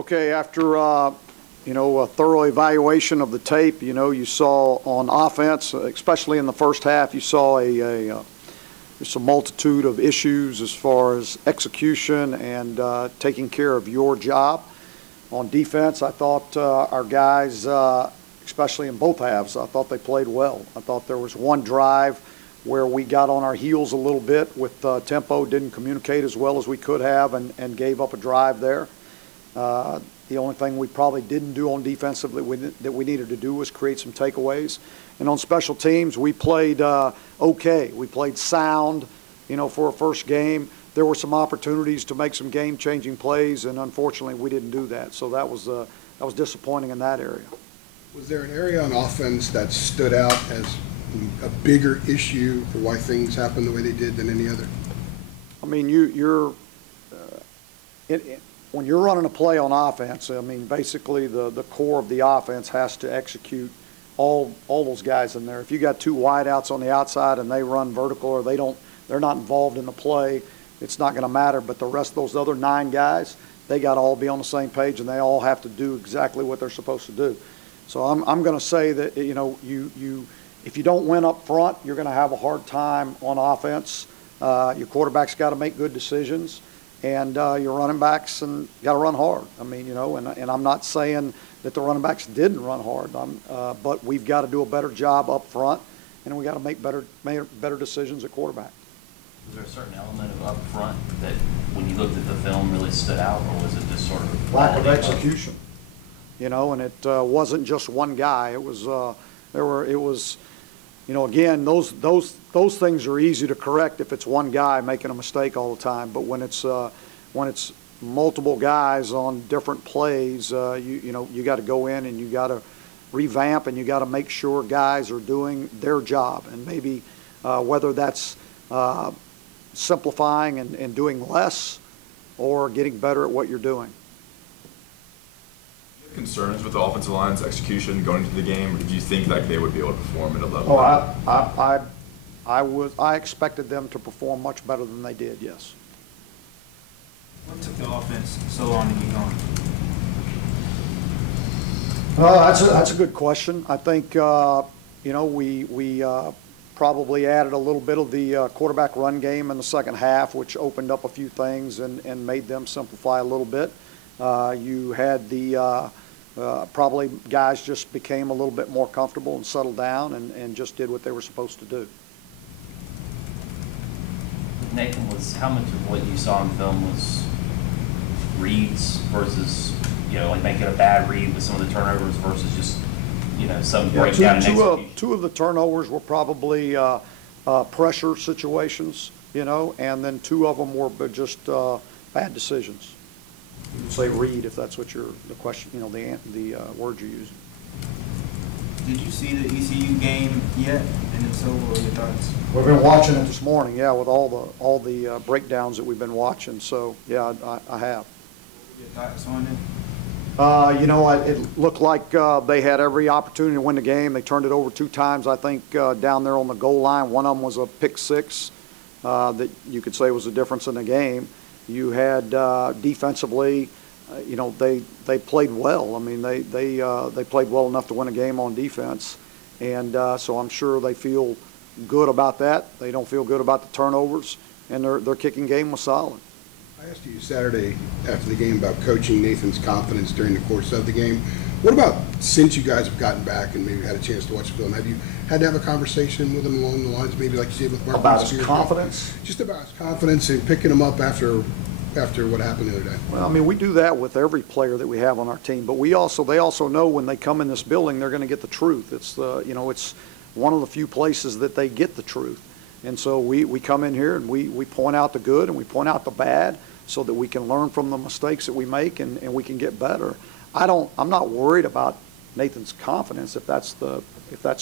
Okay, after a thorough evaluation of the tape, you saw on offense, especially in the first half, you saw just a multitude of issues as far as execution and taking care of your job. On defense, I thought our guys, especially in both halves, I thought they played well. I thought there was one drive where we got on our heels a little bit with tempo, didn't communicate as well as we could have, and gave up a drive there. The only thing we probably didn't do on defense that we needed to do was create some takeaways. And on special teams, we played okay. We played sound, for a first game. There were some opportunities to make some game-changing plays, and unfortunately, we didn't do that. So that was disappointing in that area. Was there an area on offense that stood out as a bigger issue for why things happened the way they did than any other? I mean, when you're running a play on offense, I mean, basically the core of the offense has to execute all those guys in there. If you got two wideouts on the outside and they run vertical or they're not involved in the play, it's not going to matter. But the rest of those other 9 guys, they got to all be on the same page and they all have to do exactly what they're supposed to do. So I'm going to say that if you don't win up front, you're going to have a hard time on offense. Your quarterback's got to make good decisions. And your running backs and got to run hard. I mean, and I'm not saying that the running backs didn't run hard, but we've got to do a better job up front, and we got to make better decisions at quarterback. Was there a certain element of up front that, when you looked at the film, really stood out, or was it just sort of lack of execution? And it wasn't just one guy. It was again, those things are easy to correct if it's one guy making a mistake all the time. But when it's multiple guys on different plays, you got to go in and you got to revamp and you got to make sure guys are doing their job. And maybe whether that's simplifying and doing less or getting better at what you're doing. Concerns with the offensive line's execution going into the game, or did you think that they would be able to perform at a level? I expected them to perform much better than they did. Yes. What took the offense so long to get going? That's a good question. I think we probably added a little bit of the quarterback run game in the second half, which opened up a few things and made them simplify a little bit. You had probably guys just became a little bit more comfortable and settled down and just did what they were supposed to do. Nathan, how much of what you saw in film was reads versus, like making a bad read with some of the turnovers versus just, some breakdown in execution? Two of the turnovers were probably pressure situations, and then 2 of them were just bad decisions. You would say read if that's what the question, the word you're using. Did you see the ECU game yet? And if so, what are your thoughts? We've been watching it this morning, yeah, with all the breakdowns that we've been watching. So yeah, I have. Your thoughts on it? It looked like they had every opportunity to win the game. They turned it over 2 times, I think, down there on the goal line. One of them was a pick 6 that you could say was the difference in the game. You had defensively, they played well. I mean, they played well enough to win a game on defense, and so I'm sure they feel good about that. They don't feel good about the turnovers, and their kicking game was solid. I asked you Saturday after the game about coaching Nathan's confidence during the course of the game. What about since you guys have gotten back and maybe had a chance to watch the film? Have you had to have a conversation with him along the lines, maybe like you did with Mark? About his confidence? Just about his confidence and picking him up after what happened the other day. Well, I mean, we do that with every player that we have on our team, but they also know when they come in this building, they're going to get the truth. It's it's one of the few places that they get the truth. And so we come in here and we point out the good and we point out the bad so that we can learn from the mistakes that we make and we can get better. I'm not worried about Nathan's confidence if that's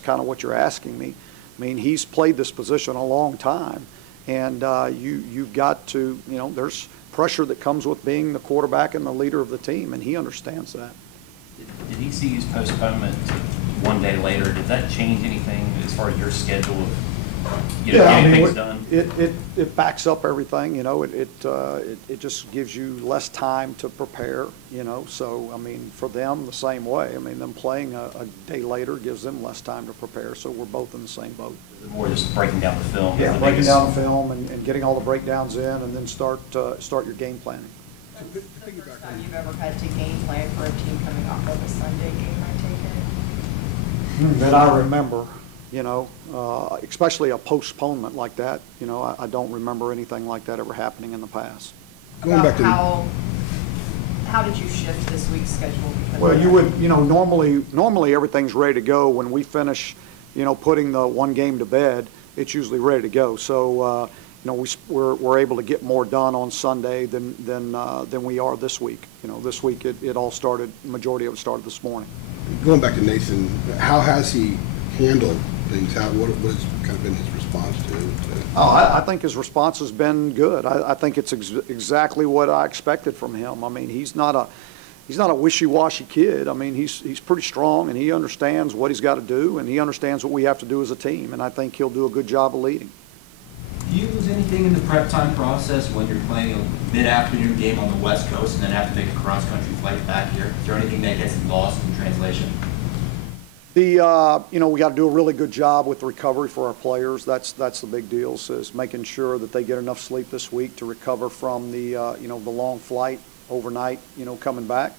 kind of what you're asking me. I mean, he's played this position a long time, and you've got to, there's pressure that comes with being the quarterback and the leader of the team, and he understands that. Did he see his postponement to one day later? Did that change anything as far as your schedule of getting things done? It backs up everything, you know, it just gives you less time to prepare, you know, so, I mean, for them, the same way. I mean, them playing a day later gives them less time to prepare, so we're both in the same boat. More just breaking down the film? Yeah, breaking down the film and getting all the breakdowns in, and then start your game planning. That's the first time you've ever had to game plan for a team coming off of a Sunday game, I take it? That I remember, you know, especially a postponement like that. You know, I don't remember anything like that ever happening in the past. Going back to How did you shift this week's schedule? Well, you would, you know, normally everything's ready to go. When we finish, you know, putting the one game to bed, it's usually ready to go. So, you know, we're able to get more done on Sunday than we are this week. You know, this week it all started, majority of it started this morning. Going back to Nathan, how has he handled things? What has kind of been his response to it? Oh, I think his response has been good. I think it's exactly what I expected from him. I mean, he's not a wishy-washy kid. I mean, he's pretty strong, and he understands what he's got to do, and he understands what we have to do as a team, and I think he'll do a good job of leading. Do you lose anything in the prep time process when you're playing a mid-afternoon game on the West Coast and then have to make a cross-country flight back here? Is there anything that gets lost in translation? You know, we got to do a really good job with recovery for our players. That's the big deal, is making sure that they get enough sleep this week to recover from the you know, the long flight overnight, you know, coming back.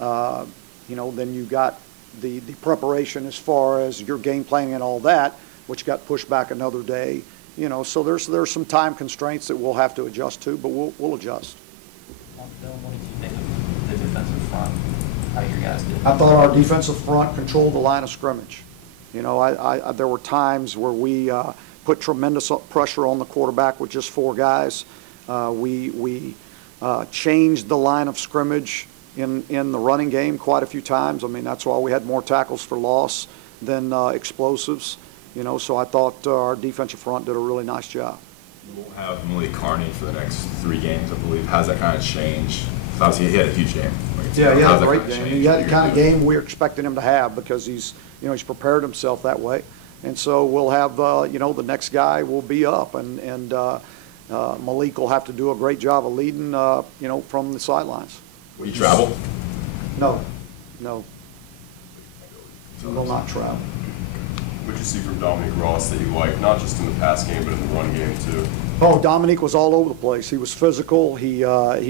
You know, then you got the preparation as far as your game planning and all that, which got pushed back another day. You know, so there's some time constraints that we'll have to adjust to, but we'll adjust. On film, what did you think of the defensive front? How your guys did? I thought our defensive front controlled the line of scrimmage. You know, there were times where we put tremendous pressure on the quarterback with just 4 guys. We changed the line of scrimmage in the running game quite a few times. I mean, that's why we had more tackles for loss than explosives. You know, so I thought our defensive front did a really nice job. We'll have Malik Carney for the next 3 games, I believe. How's that kind of changed? Obviously, he had a huge game. Yeah, he How's had a that great kind of game. changed He had the what kind of you're doing? game we're expecting him to have because he's prepared himself that way. And so we'll have, you know, the next guy will be up, and Malik will have to do a great job of leading, you know, from the sidelines. Will you travel? No, he will not travel. What did you see from Dominique Ross that you like, not just in the pass game, but in the run game too? Oh, Dominique was all over the place. He was physical. He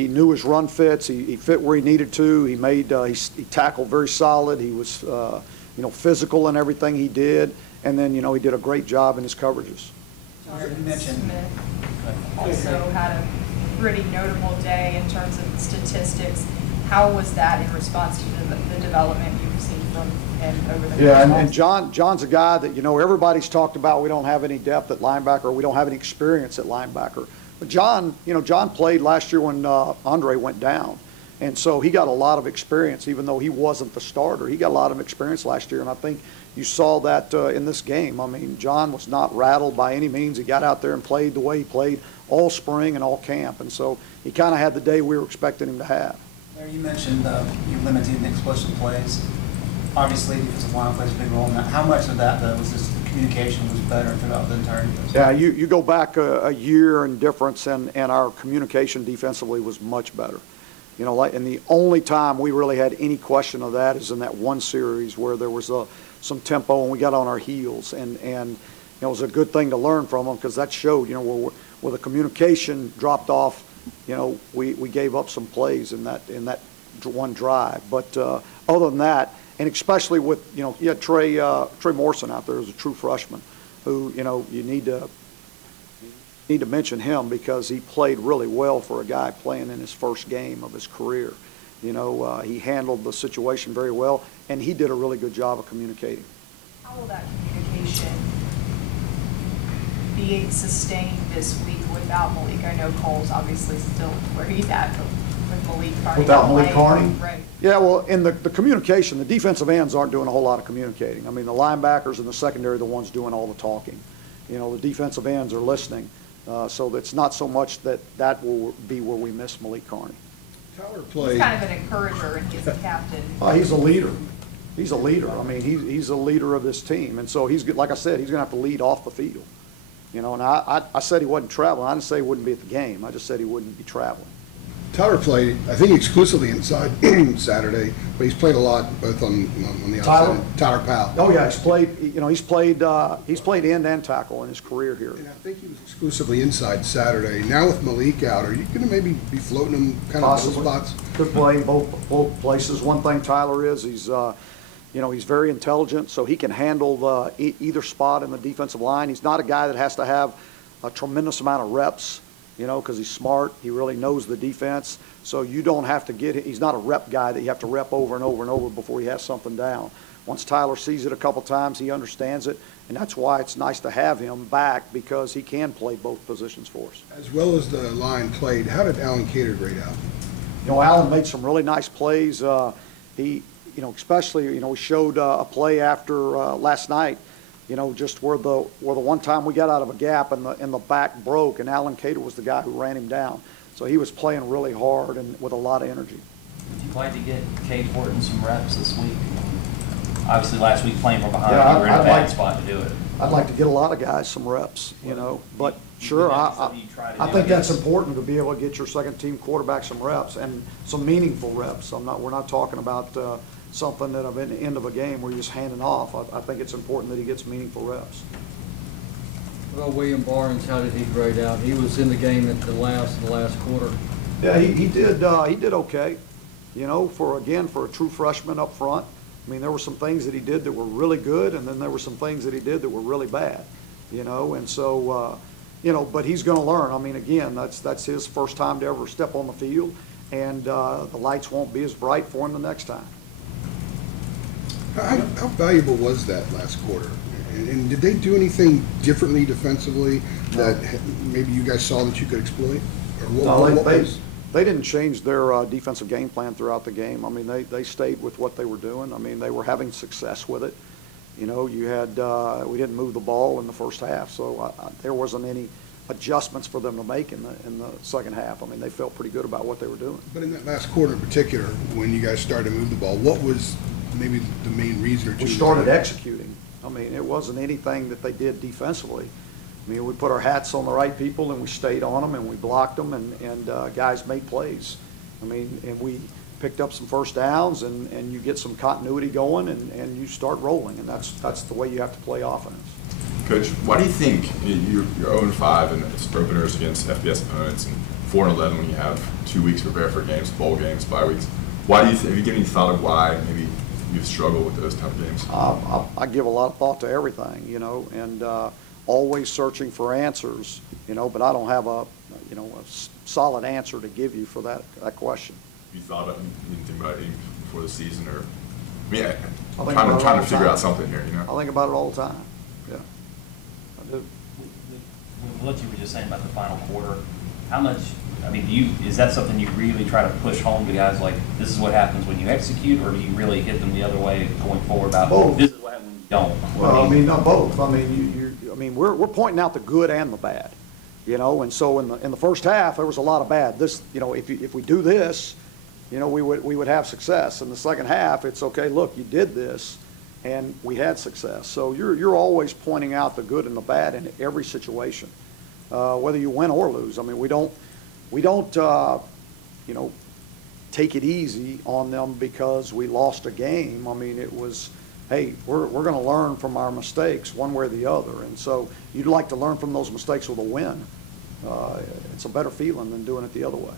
knew his run fits. He fit where he needed to. He made he tackled very solid. He was you know, physical in everything he did, and then, you know, he did a great job in his coverages. Jordan Smith also had a pretty notable day in terms of statistics. How was that in response to the development you've seen from him over the Yeah, months? and John's a guy that, you know, everybody's talked about. We don't have any depth at linebacker. We don't have any experience at linebacker. But John, you know, John played last year when Andre went down. And so he got a lot of experience, even though he wasn't the starter. He got a lot of experience last year, and I think you saw that in this game. I mean, John was not rattled by any means. He got out there and played the way he played all spring and all camp. And so he kind of had the day we were expecting him to have. Larry, you mentioned you limiting the explosive plays. Obviously, defensive line plays a big role in that. How much of that, though, was just communication was better throughout the entirety of this? Yeah, you go back a year in difference, and our communication defensively was much better. You know, and the only time we really had any question of that is in that one series where there was some tempo and we got on our heels, and you know, it was a good thing to learn from them because that showed, you know, where the communication dropped off. You know, we gave up some plays in that one drive, but other than that, and especially with, you know, you had Trey Morrison out there as a true freshman, who, you know, you need to mention him because he played really well for a guy playing in his first game of his career. You know, he handled the situation very well, and he did a really good job of communicating. How will that communication be sustained this week without Malik? I know Cole's obviously still where he's at, but with Malik Carney. Without Malik Carney? Right. Yeah, well, in the communication, the defensive ends aren't doing a whole lot of communicating. I mean, the linebackers and the secondary are the ones doing all the talking. You know, the defensive ends are listening. So it's not so much that will be where we miss Malik Carney. Tyler He's played. kind of an encourager, and he's a captain. He's a leader. He's a leader. I mean, he's a leader of this team. And so he's, like I said, he's going to have to lead off the field. You know, and I said he wasn't traveling. I didn't say he wouldn't be at the game. I just said he wouldn't be traveling. Tyler played, I think, exclusively inside Saturday, but he's played a lot both on the outside. Tyler Powell. Oh yeah, he's played end and tackle in his career here. And I think he was exclusively inside Saturday. Now with Malik out, are you going to maybe be floating him kind of both spots? Could play both places. One thing Tyler is, he's very intelligent, so he can handle either spot in the defensive line. He's not a guy that has to have a tremendous amount of reps, because he's smart. He really knows the defense. So you don't have to he's not a rep guy that you have to rep over and over and over before he has something down. Once Tyler sees it a couple times, he understands it, and that's why it's nice to have him back, because he can play both positions for us. As well as the line played, how did Alan Cater grade out? Alan made some really nice plays. Especially, we showed a play after last night, just where the one time we got out of a gap and the back broke, and Alan Cater was the guy who ran him down. So he was playing really hard and with a lot of energy. Would you like to get Cade Horton some reps this week? Obviously, last week playing from behind, Yeah, you were in a bad spot to do it. I'd like to get a lot of guys some reps, but sure, I think that's important, to be able to get your second team quarterback some reps and some meaningful reps. We're not talking about something that at the end of a game where you're just handing off. I think it's important that he gets meaningful reps. Well, William Barnes, how did he grade out? He was in the game at the last quarter. Yeah, he did okay. For a true freshman up front. I mean, there were some things that he did that were really good, and then there were some things that he did that were really bad. And so but he's going to learn. I mean, again, that's his first time to ever step on the field, and the lights won't be as bright for him the next time. How valuable was that last quarter? And did they do anything differently defensively that maybe you guys saw that you could exploit? Or They didn't change their defensive game plan throughout the game. I mean, they stayed with what they were doing. I mean, they were having success with it. We didn't move the ball in the first half, so there wasn't any adjustments for them to make in the second half. I mean, they felt pretty good about what they were doing. But in that last quarter in particular, when you guys started to move the ball, what was maybe the main reason or two? We started executing. I mean, it wasn't anything that they did defensively. I mean, we put our hats on the right people, and we stayed on them, and we blocked them, and guys made plays. I mean, and we picked up some first downs, and you get some continuity going, and you start rolling, and that's the way you have to play offense. Coach, why do you think you're 0-5 in its openers against FBS opponents, and 4-11 when you have 2 weeks to prepare for games, bowl games, bye weeks? Why do you have you given any thought of why maybe you've struggled with those type of games? I give a lot of thought to everything, and always searching for answers, but I don't have a solid answer to give you for that question. You thought about, you didn't think about it even before the season, or I'm trying to figure out something here, I think about it all the time. Yeah, I do. With what you were just saying about the final quarter, how much? I mean, is that something you really try to push home to guys, like this is what happens when you execute, or do you really hit them the other way going forward about both? This is what happens when you don't? Well, not both. I mean, we're pointing out the good and the bad, and so in the first half there was a lot of bad. If we do this, we would have success. In the second half, it's okay. Look, you did this, and we had success. So you're always pointing out the good and the bad in every situation, whether you win or lose. I mean, we don't take it easy on them because we lost a game. I mean, it was, hey, we're going to learn from our mistakes one way or the other. And so you'd like to learn from those mistakes with a win. It's a better feeling than doing it the other way.